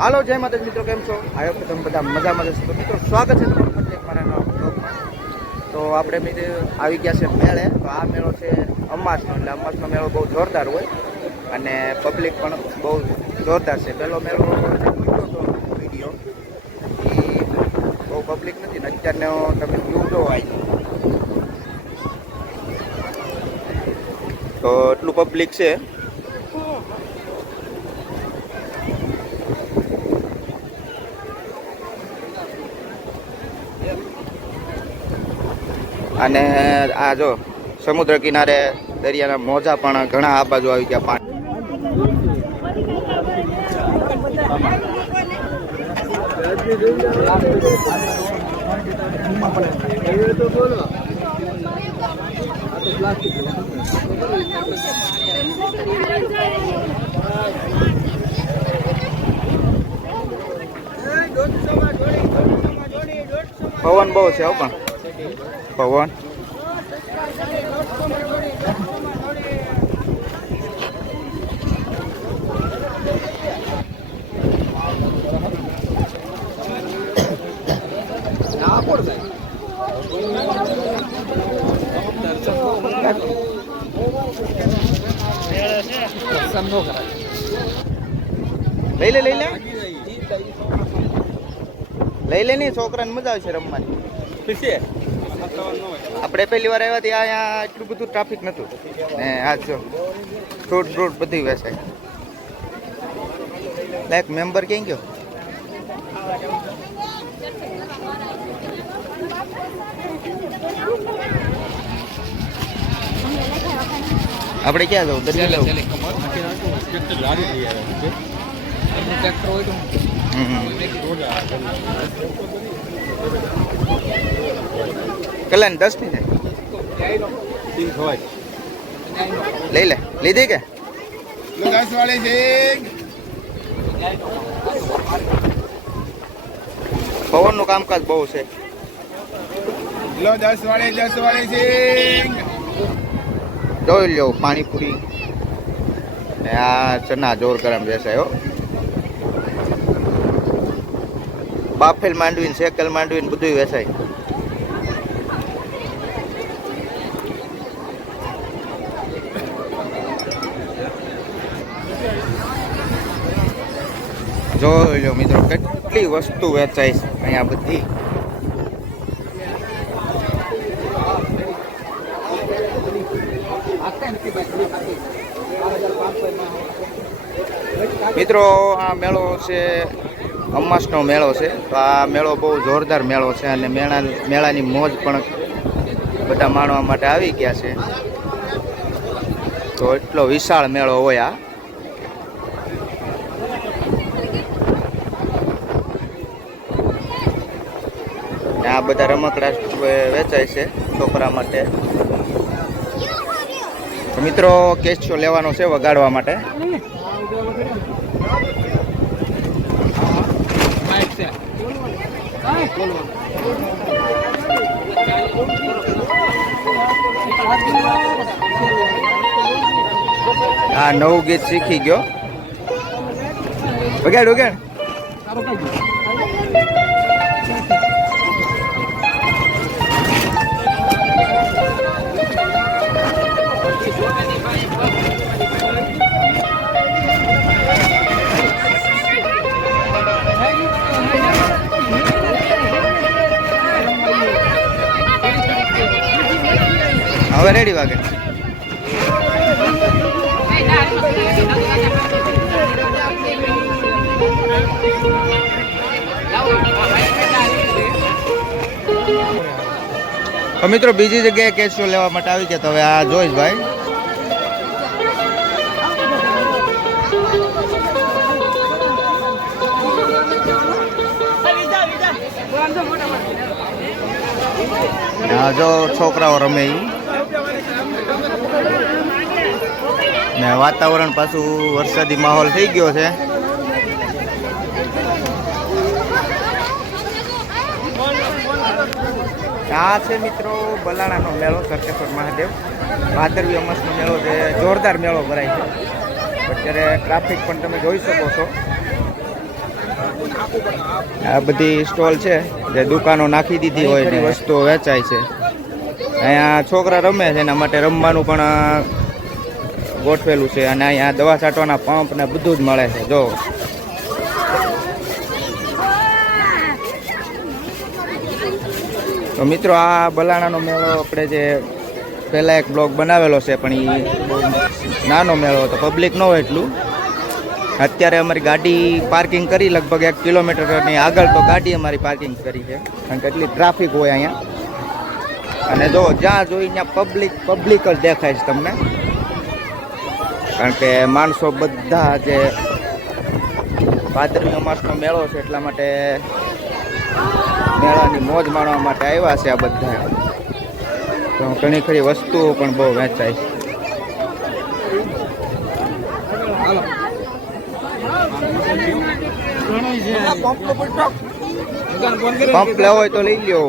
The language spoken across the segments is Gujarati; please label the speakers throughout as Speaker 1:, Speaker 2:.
Speaker 1: હાલો, જય માતા મિત્રો, કેમ છો? આયો કે તમે બધા મજામાં જશો તો મિત્રો, સ્વાગત છે તમારું ફરી મારા તો આપણે મિત્રો આવી ગયા છે મેળે. તો આ મેળો છે અમાસનો. એટલે અમાસનો મેળો બહુ જોરદાર હોય અને પબ્લિક પણ બહુ જોરદાર છે. પહેલો મેળો મૂક્યો હતો વીડિયો. બહુ પબ્લિક નથી ને અત્યારનો તમે વ્યૂ જો આવી તો એટલું પબ્લિક છે. અને આ જો સમુદ્ર કિનારે દરિયાના મોજા પણ ઘણા આ બાજુ આવી ગયા પાણી. પવન બહુ છે પણ. પવન. લઈ લે લઈ લે. લઈ લે ને છોકરાને મજા આવશે રમવાની. આપણે પહેલી વાર આવ્યા ત્યાં અહીંયા એટલું બધું ટ્રાફિક નતું ને આ જો ફ્રૂટ ફ્રૂટ બધું વેચાય. લાઈક મેમ્બર ક્યાં ગયો? આપણે ક્યાં જવું? દરિયા જવું? હમ. કેટલા દસની થાય લઈ લે. લીધી કે?
Speaker 2: દસ વાળી છે
Speaker 1: પવનનું કામકાજ બહુ છે.
Speaker 2: લો દસ વાળી દસ વાળી છે
Speaker 1: જોઈ લો પાણીપુરી. આ ચના જોર ગરમ બેસાય હો બાફેલ માંડવીને, શેકેલ માંડવીને બધું વેચાય. જોઈ લો મિત્રો, કેટલી વસ્તુ વેચાય છે અહીંયા બધી. મિત્રો, આ મેળો છે અમાસનો મેળો છે. તો આ મેળો બહુ જોરદાર મેળો છે અને મેળા, મેળાની મોજ પણ બધા માણવા માટે આવી ગયા છે. તો એટલો વિશાળ મેળો હોય આ. આ બધા રમકડા વેચાય છે છોકરા માટે. મિત્રો કેશો લેવાનો છે વગાડવા માટે. આ નવું ગીત શીખી ગયો વગાડ વગાડ હવે રેડી વાગે. મિત્રો, બીજી જગ્યાએ કેશો લેવા માટે આવી ગયા તો હવે આ જોઈશ ભાઈ. જો છોકરાઓ રમે ને વાતાવરણ પાછું વરસાદી માહોલ થઈ ગયો છે. આ છે મિત્રો બલાણાનો મેળો, સરકેશ્વર મહાદેવ. ભાદરવી અમાસનો મેળો છે, જોરદાર મેળો ભરાય છે. અત્યારે ટ્રાફિક પણ તમે જોઈ શકો છો. આ બધી સ્ટોલ છે, જે દુકાનો નાખી દીધી હોય ને વસ્તુઓ વેચાય છે. અહીંયા છોકરા રમે છે, એના માટે રમવાનું પણ ગોઠવેલું છે અને અહીંયા દવા છાંટવાના પંપ ને બધું જ મળે છે, જો. તો મિત્રો, આ બલાણાનો મેળો આપણે જે પહેલાં એક બ્લોગ બનાવેલો છે, પણ એ નાનો મેળો હતો, પબ્લિક ન હોય એટલું. અત્યારે અમારી ગાડી પાર્કિંગ કરી, લગભગ એક કિલોમીટરની આગળ તો ગાડી અમારી પાર્કિંગ કરી છે, કારણ કે એટલી ટ્રાફિક હોય અહીંયા. અને જો, જ્યાં જોઈ ત્યાં પબ્લિક પબ્લિક જ દેખાય છે તમને. કારણ કે માણસો બધા જે ભાદરવી અમાસનો મેળો છે એટલા માટે મેળાની મોજ માણવા માટે આવ્યા છે આ બધા તો ઘણી ખરી વસ્તુઓ પણ બહુ વેચાય છે. પંપ લેવો હોય તો લઈ લ્યો.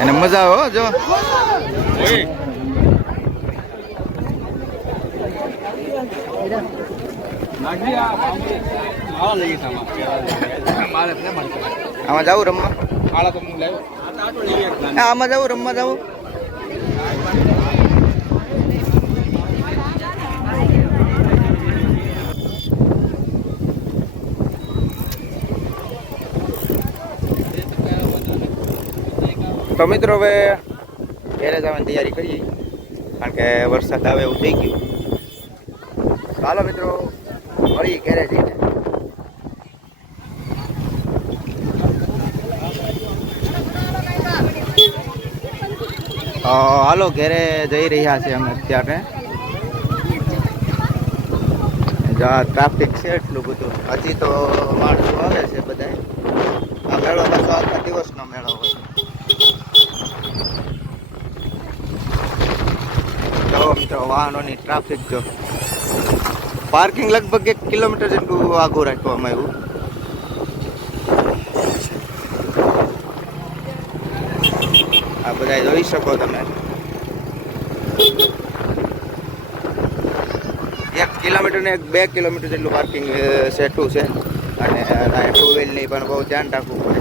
Speaker 1: અને મજા આવે હો જો. આમાં જાવું રમવા? આમાં જાવું રમવા જાવું. તો મિત્રો હવે ઘેરે જવાની તૈયારી કરીએ, કારણ કે વરસાદ આવે એવું થઈ ગયું. ચાલો મિત્રો મળી ઘેરે જઈને. હાલો, ઘેરે જઈ રહ્યા છે અમે અત્યારે. ટ્રાફિક છે એટલું બધું. હજી તો માણસો આવે છે બધા આ મેળો પાછો આખા દિવસનો મેળો હોય. જો વાહનોની ટ્રાફિક જો. પાર્કિંગ લગભગ એક કિલોમીટર જેટલું આગું રાખવામાં આવ્યું. આ બધા જોઈ શકો તમે. એક કિલોમીટર ને એક બે કિલોમીટર જેટલું પાર્કિંગ સેટું છે. અને ટુ વ્હીલની પણ બહુ ધ્યાન રાખવું પડે.